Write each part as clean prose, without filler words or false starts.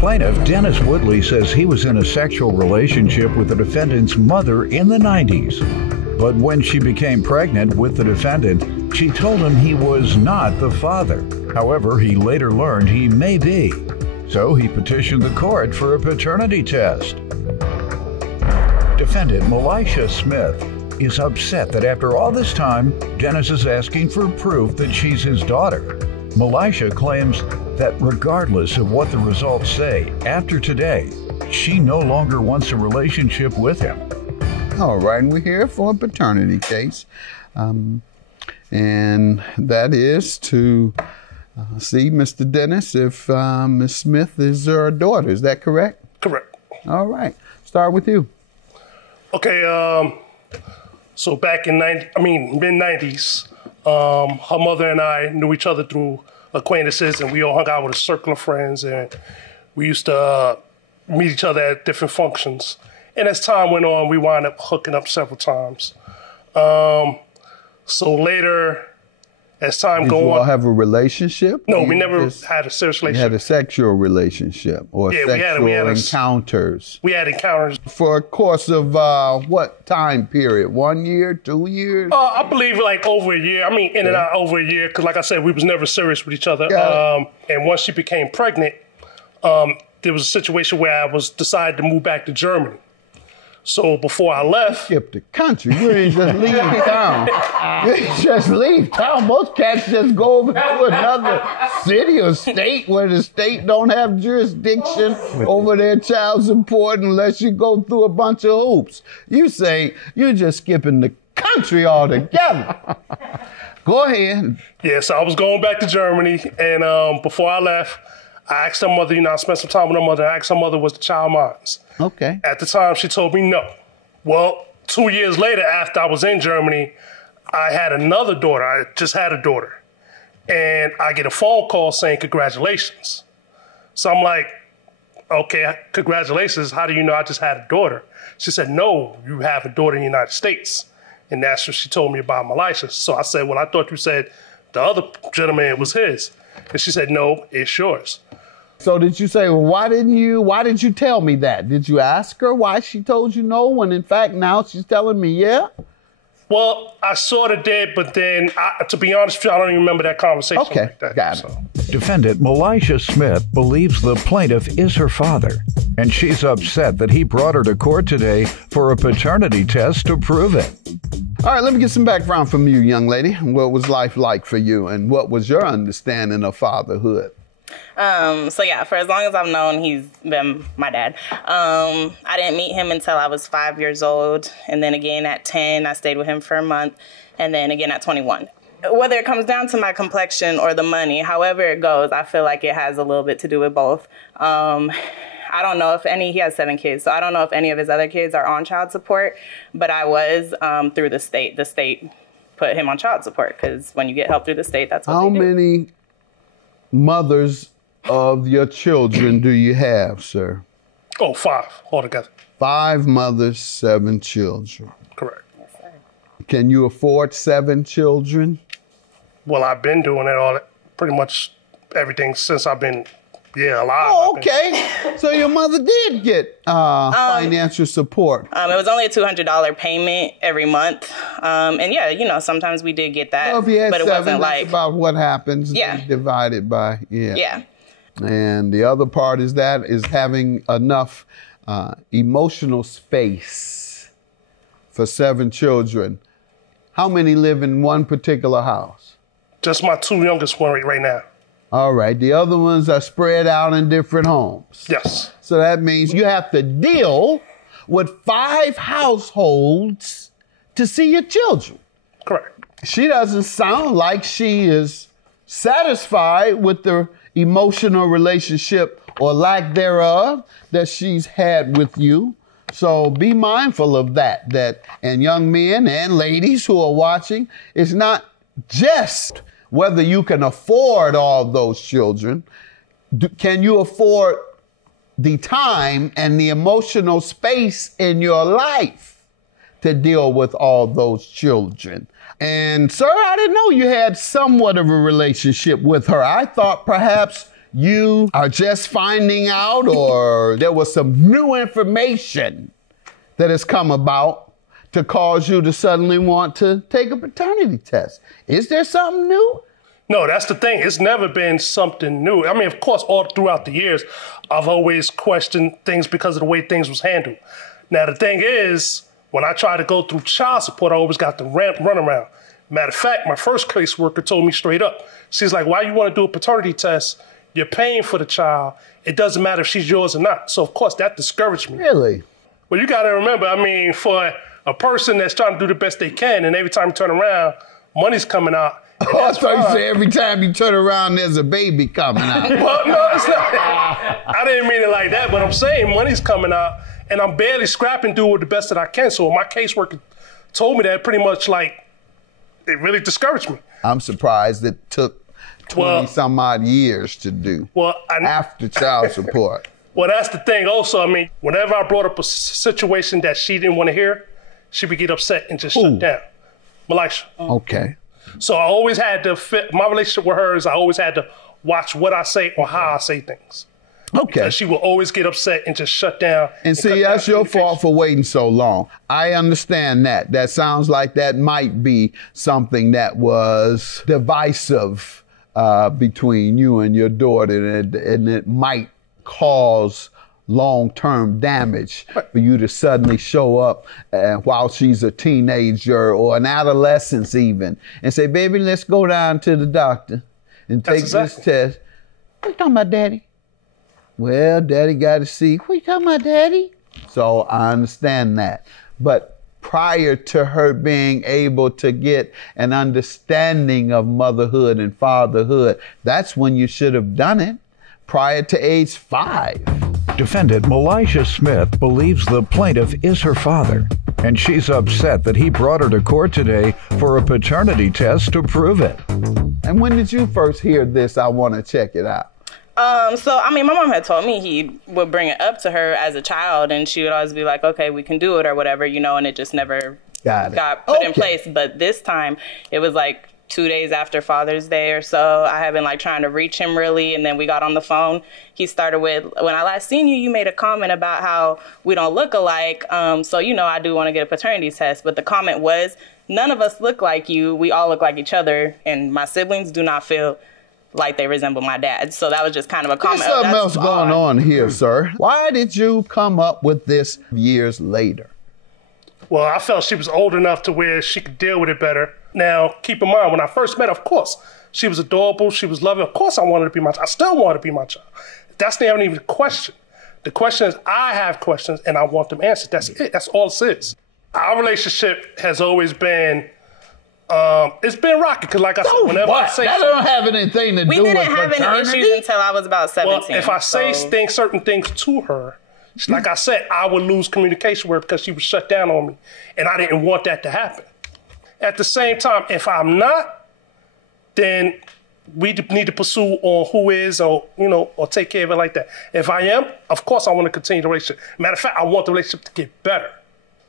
Plaintiff Dennis Woodley says he was in a sexual relationship with the defendant's mother in the 90s. But when she became pregnant with the defendant, she told him he was not the father. However, he later learned he may be. So he petitioned the court for a paternity test. Defendant Mathis Smith is upset that after all this time, Dennis is asking for proof that she's his daughter. Mathis claims that regardless of what the results say, after today, she no longer wants a relationship with him. All right, and we're here for a paternity case. And that is to see Mr. Dennis if Ms. Smith is her daughter. Is that correct? Correct. All right. Start with you. Okay, so back in mid-90s, her mother and I knew each other through acquaintances, and we all hung out with a circle of friends, and we used to meet each other at different functions. And as time went on, we wound up hooking up several times. So later, as time Did go you all on, have a relationship? no, we never had a serious You relationship. had a sexual relationship or Yeah, sexual we had encounters. We had encounters. For a course of what time period? 1 year, 2 years? I believe like over a year. I mean, in and out over a year, because like I said, we was never serious with each other. And once she became pregnant, there was a situation where I was decided to move back to Germany. So before I left, Skip the country. You ain't just leave town. You ain't just leave town. Most cats just go over to another city or state where the state don't have jurisdiction over their child support unless you go through a bunch of hoops. You say you're just skipping the country altogether. Go ahead. yeah, so I was going back to Germany, and before I left, I asked her mother, I spent some time with her mother, I asked her mother, was the child mine? Okay. At the time, she told me no. Well, 2 years later, after I was in Germany, I had another daughter. I just had a daughter. And I get a phone call saying, congratulations. So I'm like, okay, congratulations. How do you know I just had a daughter? She said, no, you have a daughter in the United States. And that's what she told me about Mathis. So I said, well, I thought you said the other gentleman was his. And she said, no, it's yours. So did you say, well, why didn't you tell me that? Did you ask her why she told you no when in fact now she's telling me yeah? Well, I sort of did, but then, to be honest with you, I don't even remember that conversation. Okay, like that, got it. so. Defendant Mathis Smith believes the plaintiff is her father, and she's upset that he brought her to court today for a paternity test to prove it. All right, let me get some background from you, young lady. What was life like for you, and what was your understanding of fatherhood? So yeah, for as long as I've known, he's been my dad. I didn't meet him until I was 5 years old. And then again at 10, I stayed with him for a month. And then again at 21. Whether it comes down to my complexion or the money, however it goes, I feel like it has a little bit to do with both. I don't know if he has 7 kids, so I don't know if any of his other kids are on child support, but I was through the state. The state put him on child support because when you get help through the state, that's what they do. How many mothers of your children do you have, sir? Oh, 5 altogether. 5 mothers, 7 children. Correct. Yes, sir. Can you afford 7 children? Well, I've been doing it pretty much everything since I've been, alive. Oh, okay. So your mother did get financial support. It was only a $200 payment every month. And yeah, sometimes we did get that. Well, if you had but it 7, wasn't that's like about what happens. Yeah. Divided by, Yeah. And the other part is having enough emotional space for 7 children. How many live in one particular house? Just my 2 youngest one right now. All right. The other ones are spread out in different homes. Yes. So that means you have to deal with 5 households to see your children. Correct. She doesn't sound like she is satisfied with the emotional relationship or lack thereof that she's had with you. So be mindful of that. And young men and ladies who are watching, it's not just whether you can afford all those children. Can you afford the time and the emotional space in your life to deal with all those children? And sir, I didn't know you had somewhat of a relationship with her. I thought perhaps you are just finding out, or there was some new information that has come about to cause you to suddenly want to take a paternity test? Is there something new? No, that's the thing. It's never been something new. I mean, of course, all throughout the years, I've always questioned things because of the way things was handled. Now, the thing is, when I tried to go through child support, I always got the runaround. Matter of fact, my first caseworker told me straight up, she's like, why you want to do a paternity test? You're paying for the child. It doesn't matter if she's yours or not. So, of course, that discouraged me. Really? Well, you got to remember, I mean, for a person that's trying to do the best they can, and every time you turn around, money's coming out. Oh, I thought you said every time you turn around, there's a baby coming out. Well, no, it's not. I didn't mean it like that, but I'm saying money's coming out, and I'm barely scrapping, doing the best that I can. So my caseworker told me that, pretty much like, it really discouraged me. I'm surprised it took 20 some odd years to do after child support. Well, that's the thing also. I mean, whenever I brought up a situation that she didn't want to hear, she would get upset and just shut down. Malaysia. Okay. So I always had to fit, my relationship with her is I always had to watch what I say or how I say things. Okay. She will always get upset and just shut down. And see, that's your fault for waiting so long. I understand that. That sounds like that might be something that was divisive between you and your daughter, and it might cause long-term damage for you to suddenly show up while she's a teenager or an adolescent even and say, baby, let's go down to the doctor and take this test. What you talking about, Daddy? Well, Daddy got to see. What you talking about, Daddy? So I understand that. But prior to her being able to get an understanding of motherhood and fatherhood, that's when you should have done it, prior to age 5. Defendant Malaysia Smith believes the plaintiff is her father, and she's upset that he brought her to court today for a paternity test to prove it. And when did you first hear this? I want to check it out. So, I mean, my mom had told me he would bring it up to her as a child, and she would always be like, okay, we can do it or whatever, you know, and it just never got put in place. But this time, it was like 2 days after Father's Day or so. I had been like trying to reach him really, and then we got on the phone. He started with, when I last seen you, you made a comment about how we don't look alike. So, you know, I do want to get a paternity test. But the comment was, none of us look like you. We all look like each other, and my siblings do not feel like they resemble my dad. So that was just kind of a comment. There's something else going on here, sir. Why did you come up with this years later? Well, I felt she was old enough to where she could deal with it better. Now, keep in mind, when I first met her, of course, she was adorable, she was loving. Of course I wanted to be my child. I still want to be my child. That's not even a question. The question is, I have questions and I want them answered. That's it. That's all it is. Our relationship has always been, it's been rocky, because like I said, whenever I say... That don't have anything to do with paternity. We didn't have any issues until I was about 17. Well, if I say certain things to her, like I said, I would lose communication with her because she would shut down on me. And I didn't want that to happen. At the same time, if I'm not, then we need to pursue on who is, or, you know, or take care of it like that. If I am, of course I want to continue the relationship. Matter of fact, I want the relationship to get better.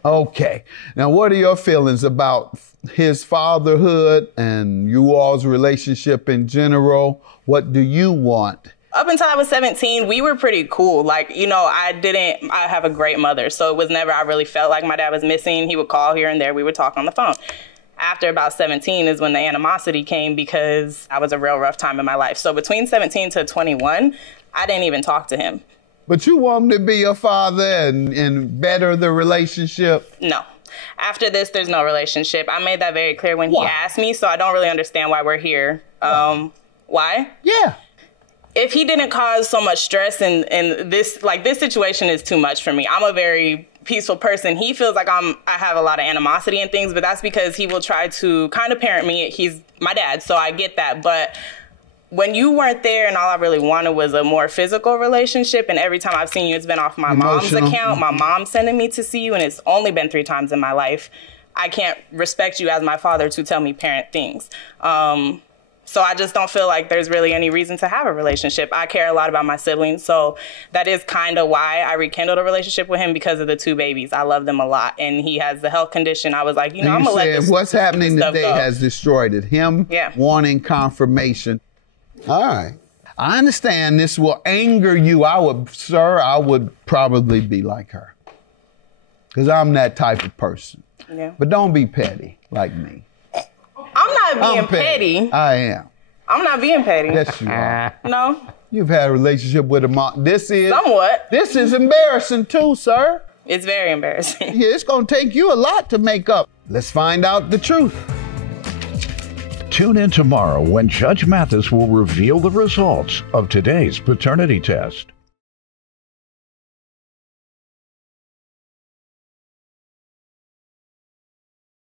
Okay. Now, what are your feelings about his fatherhood and you all's relationship in general? What do you want? Up until I was 17, we were pretty cool. Like, you know, I have a great mother. So it was never, I really felt like my dad was missing. He would call here and there. We would talk on the phone. After about 17 is when the animosity came, because I was a real rough time in my life. So between 17 to 21, I didn't even talk to him. But you want him to be your father and better the relationship? No. After this, there's no relationship. I made that very clear when he asked me, so I don't really understand why we're here. Why? Yeah. If he didn't cause so much stress and this situation is too much for me. I'm a very peaceful person. He feels like I have a lot of animosity and things, but that's because he will try to kind of parent me. He's my dad, so I get that. But when you weren't there and all I really wanted was a more physical relationship, and every time I've seen you, it's been off my mom's account, my mom sending me to see you, and it's only been 3 times in my life. I can't respect you as my father to tell me parent things. So I just don't feel like there's really any reason to have a relationship. I care a lot about my siblings, so that is kind of why I rekindled a relationship with him, because of the 2 babies. I love them a lot, and he has the health condition. I was like, you know, I'm going to let this what's happening today go. Has destroyed it. Him wanting confirmation. All right. I understand this will anger you. I would probably be like her. Because I'm that type of person. Yeah. But don't be petty like me. I'm not being petty. I am. I'm not being petty. Yes, you are. No. You've had a relationship with a mom. Somewhat. This is embarrassing too, sir. It's very embarrassing. Yeah, it's going to take you a lot to make up. Let's find out the truth. Tune in tomorrow when Judge Mathis will reveal the results of today's paternity test.